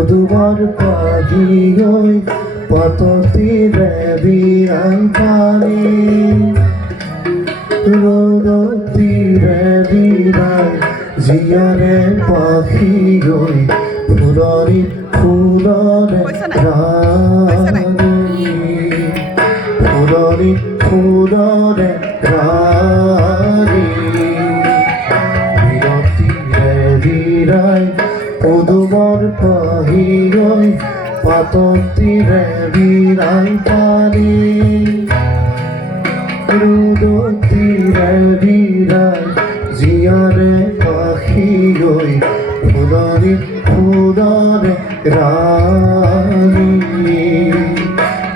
মধুবর পাহিয়ই পততিরে বিরাই পানি রোদতিরে বিরাই জিয়ারে পাখিয়ই ফুলরি ফুলরে রানী ফুলরি ফুলরে রানী বিরতিরে বিরাই মধুবর পাহিয়ই পততিরে বিরাই পানি রোদতিরে বিরাই জিয়ারে পাখিয়ই ফুলরি ফুলরে রানী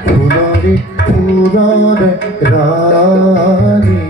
ফুলরি ফুলরে রানী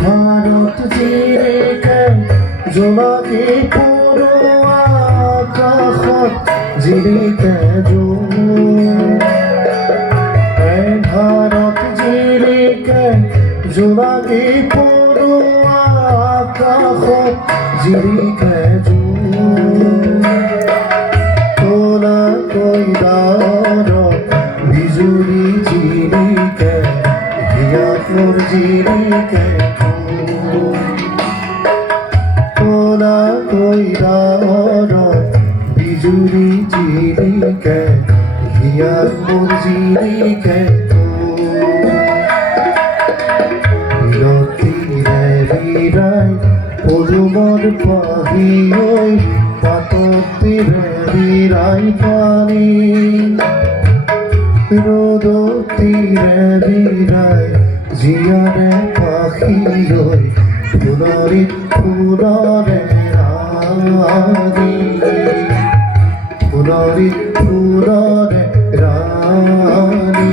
ভারত জিরেকে জোনাকি পুরো আকাশত জিরিকে ভারত জিরিকে জোনাকি পুরো আকাশত জিরিকে তোলা কৈদার বিজুলি জিরিকে হিয়াপুর জিরিকে তোলা কৈদার বিজুলি জিরিকে হিয়াপুর জিরিকে বিরতিরে বিরাই পদুমর পাহিয়ই পাততিরে বিরাই পানি রোদতিরে বিরাই জিয়ারে পাখিয়ই ফুলরি ফুলরে রানী ফুলরি ফুলরে রানী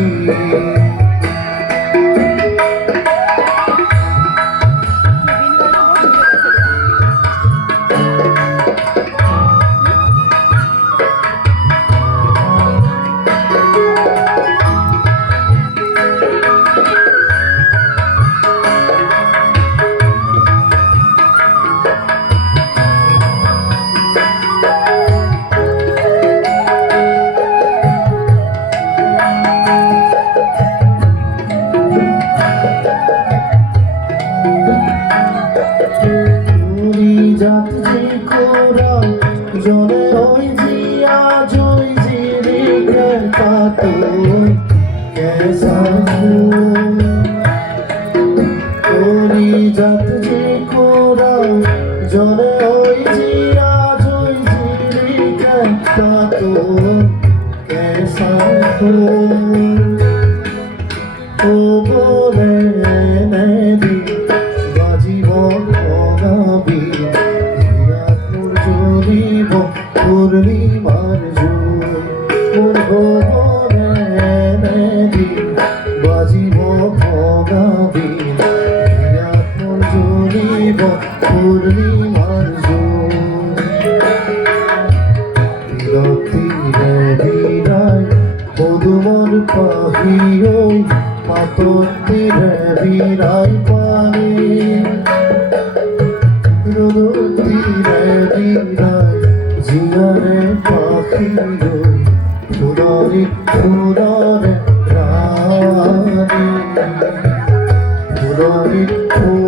জনে ওই জিয়া জয় জিরিকে কাটো কেসা ওরি জাত জি কোরা জনে ওই জিয়া জয় জিরিকে কাটো কেসা ও বলে নেদি বাজিব গাবি পূর্ণিমার বাজিব ভগাবি জুড়িব পূর্ণিমার বিরতিরে বিরাই পদুমর পাহিয়ই পাততিরে বিরাই পানি রোদতিরে বিরাই জিয়ারে পাখিয়ই ফুলরি ফুলরে রানী ফুলরি ফুল